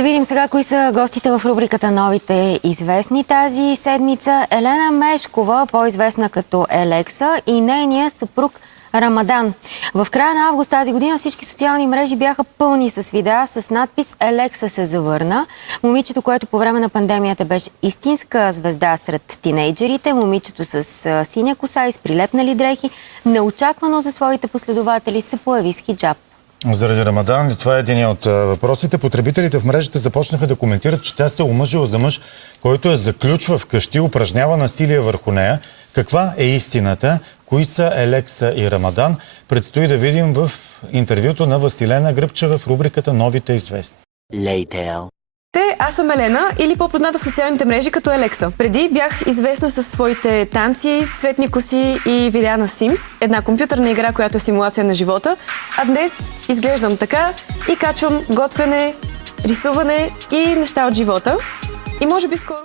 Да видим сега кои са гостите в рубриката Новите известни тази седмица. Елена Мешкова, по-известна като Елекса, и нейния съпруг Рамадан. В края на август тази година всички социални мрежи бяха пълни с видеа с надпис "Елекса се завърна". Момичето, което по време на пандемията беше истинска звезда сред тинейджерите, момичето с синя коса и с прилепнали дрехи, неочаквано за своите последователи се появи с хиджаб. Заради Рамадан, това е един от въпросите. Потребителите в мрежите започнаха да коментират, че тя се омъжила за мъж, който я заключва вкъщи, упражнява насилие върху нея. Каква е истината? Кои са Елекса и Рамадан? Предстои да видим в интервюто на Василена Гръбчева в рубриката Новите известни. Аз съм Елена, или по-позната в социалните мрежи като Елекса. Преди бях известна със своите танци, цветни коси и видеа на Sims, една компютърна игра, която е симулация на живота. А днес изглеждам така и качвам готвене, рисуване и неща от живота. И може би скоро...